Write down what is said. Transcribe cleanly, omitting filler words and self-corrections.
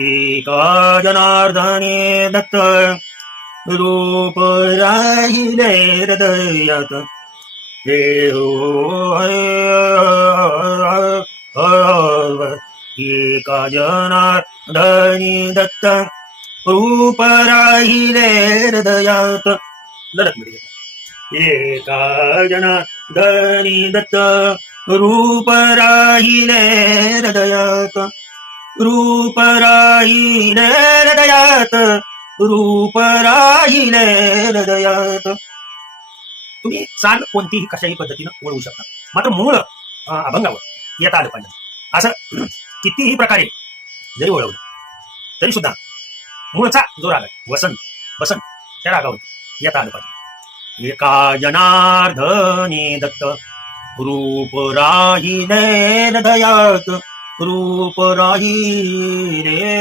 एका जनार्दने दत्त रूप राहिले हृदयात एका जनार्दनी दत्त रूप राहिले हृदयात लढत मिळते एका जनार्दनी दत्त रूप राहिले हृदयात रूप राहिले हृदयात रूप राहिले हृदयात. तुम्ही चाल कोणतीही कशाही पद्धतीनं वळवू शकता, मात्र मूळ अभंगावर येता आलं पाहिजे. असं कितीही प्रकारे जरी वळवलं तरी सुद्धा मूळचा जो राग आहे वसंत बसंत त्या रागावरती येता आलं पाहिजे. एका जनार्दनी दत्त रूप राहिले हृदयात रूप राहिले